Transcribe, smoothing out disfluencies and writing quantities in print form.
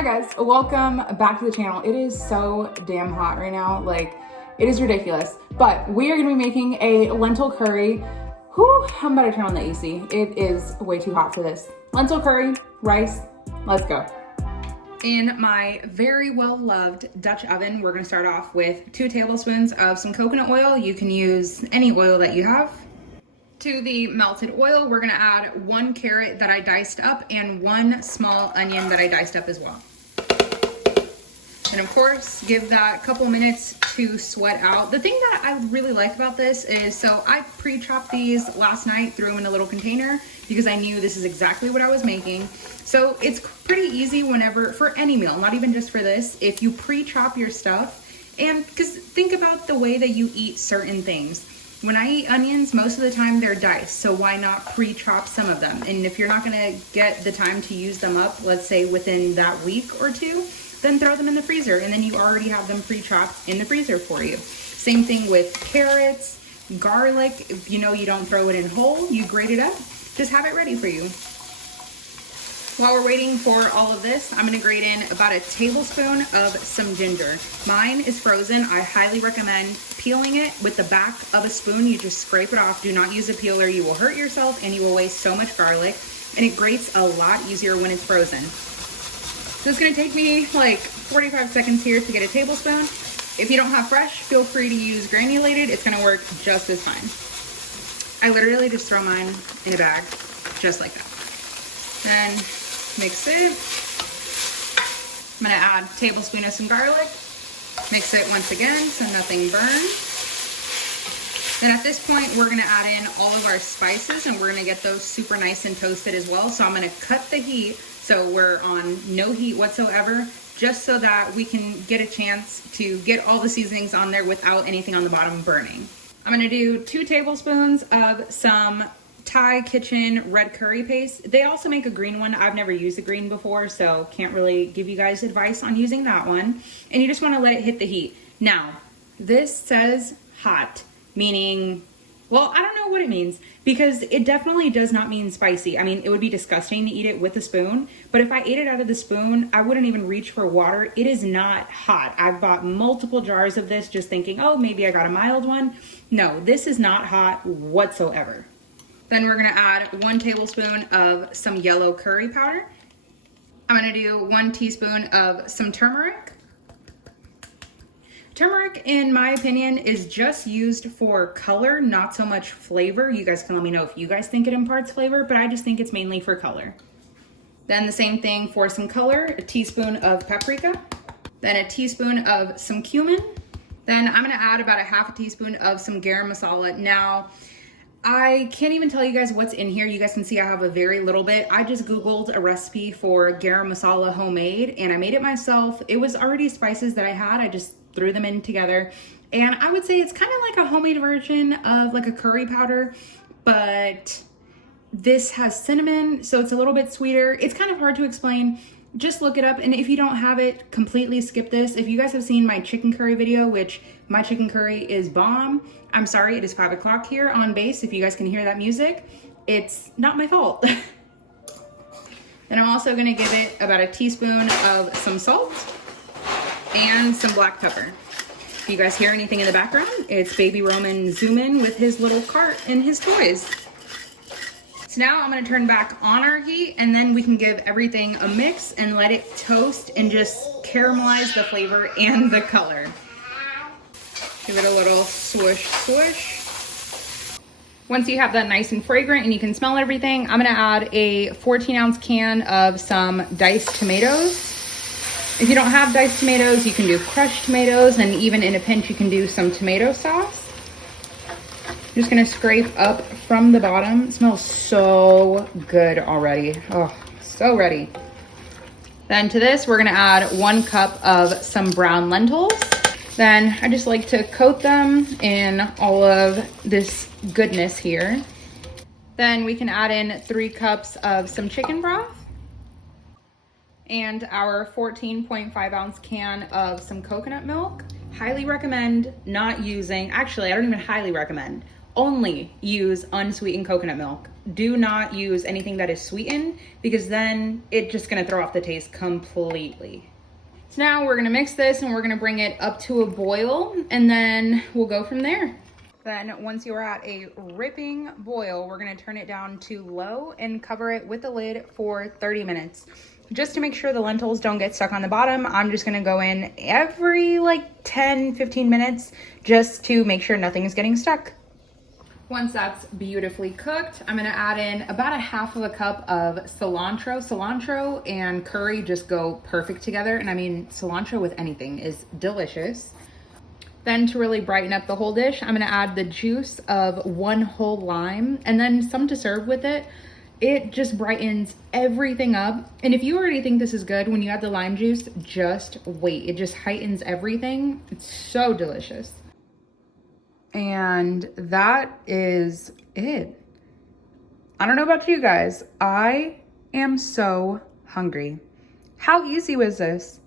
Hi guys, welcome back to the channel. It is so damn hot right now, like it is ridiculous. But we are gonna be making a lentil curry. Whew, I'm about to turn on the AC. It is way too hot for this. Lentil curry, rice, let's go. In my very well-loved Dutch oven, we're gonna start off with 2 tablespoons of some coconut oil. You can use any oil that you have. To the melted oil, we're gonna add 1 carrot that I diced up and 1 small onion that I diced up as well. And of course, give that a couple minutes to sweat out. The thing that I really like about this is, so I pre-chopped these last night, threw them in a little container because I knew this is exactly what I was making. So it's pretty easy whenever, for any meal, not even just for this, if you pre-chop your stuff. And because think about the way that you eat certain things. When I eat onions, most of the time they're diced, so why not pre-chop some of them? And if you're not gonna get the time to use them up, let's say within that week or two, then throw them in the freezer, and then you already have them pre-chopped in the freezer for you. Same thing with carrots, garlic. If you know you don't throw it in whole, you grate it up, just have it ready for you. While we're waiting for all of this, I'm gonna grate in about a tablespoon of some ginger. Mine is frozen. I highly recommend peeling it with the back of a spoon. You just scrape it off. Do not use a peeler. You will hurt yourself and you will waste so much garlic, and it grates a lot easier when it's frozen. So it's gonna take me like 45 seconds here to get a tablespoon. If you don't have fresh, feel free to use granulated. It's gonna work just as fine. I literally just throw mine in a bag, just like that. Then mix it. I'm gonna add a tablespoon of some garlic. Mix it once again so nothing burns. Then at this point, we're gonna add in all of our spices, and we're gonna get those super nice and toasted as well. So I'm gonna cut the heat, so we're on no heat whatsoever, just so that we can get a chance to get all the seasonings on there without anything on the bottom burning. I'm gonna do 2 tablespoons of some Thai kitchen red curry paste. They also make a green one. I've never used a green before, so can't really give you guys advice on using that one. And you just want to let it hit the heat. Now, this says hot, meaning, well, I don't know what it means, because it definitely does not mean spicy. I mean, it would be disgusting to eat it with a spoon, but if I ate it out of the spoon, I wouldn't even reach for water. It is not hot. I've bought multiple jars of this just thinking, oh, maybe I got a mild one. No, this is not hot whatsoever. Then we're gonna add 1 tablespoon of some yellow curry powder. I'm gonna do 1 teaspoon of some turmeric. Turmeric, in my opinion, is just used for color, not so much flavor. You guys can let me know if you guys think it imparts flavor, but I just think it's mainly for color. Then the same thing for some color, a teaspoon of paprika, then a teaspoon of some cumin. Then I'm gonna add about a half a teaspoon of some garam masala. Now, I can't even tell you guys what's in here. You guys can see I have a very little bit. I just Googled a recipe for garam masala homemade, and I made it myself. It was already spices that I had. I just threw them in together. And I would say it's kind of like a homemade version of like a curry powder, but this has cinnamon, so it's a little bit sweeter. It's kind of hard to explain. Just look it up, and if you don't have it, completely skip this. If you guys have seen my chicken curry video, which my chicken curry is bomb, I'm sorry, it is 5 o'clock here on base. If you guys can hear that music, it's not my fault. Then I'm also gonna give it about a teaspoon of some salt and some black pepper. If you guys hear anything in the background, it's baby Roman zoom in with his little cart and his toys. So now I'm gonna turn back on our heat, and then we can give everything a mix and let it toast and just caramelize the flavor and the color. Give it a little swoosh, swoosh. Once you have that nice and fragrant and you can smell everything, I'm gonna add a 14-ounce can of some diced tomatoes. If you don't have diced tomatoes, you can do crushed tomatoes, and even in a pinch, you can do some tomato sauce. I'm just gonna scrape up from the bottom. It smells so good already. Oh, so ready. Then to this, we're gonna add 1 cup of some brown lentils. Then I just like to coat them in all of this goodness here. Then we can add in 3 cups of some chicken broth and our 14.5 ounce can of some coconut milk. Highly recommend not using, actually I don't even highly recommend, only use unsweetened coconut milk. Do not use anything that is sweetened because then it's just gonna throw off the taste completely. So now we're gonna mix this and we're gonna bring it up to a boil and then we'll go from there. Then once you're at a ripping boil, we're gonna turn it down to low and cover it with a lid for 30 minutes. Just to make sure the lentils don't get stuck on the bottom, I'm just gonna go in every like 10, 15 minutes just to make sure nothing is getting stuck. Once that's beautifully cooked, I'm gonna add in about a half of a cup of cilantro. Cilantro and curry just go perfect together. And I mean, cilantro with anything is delicious. Then to really brighten up the whole dish, I'm gonna add the juice of 1 whole lime and then some to serve with it. It just brightens everything up. And if you already think this is good, when you add the lime juice, just wait. It just heightens everything. It's so delicious. And that is it. I don't know about you guys. I am so hungry. How easy was this?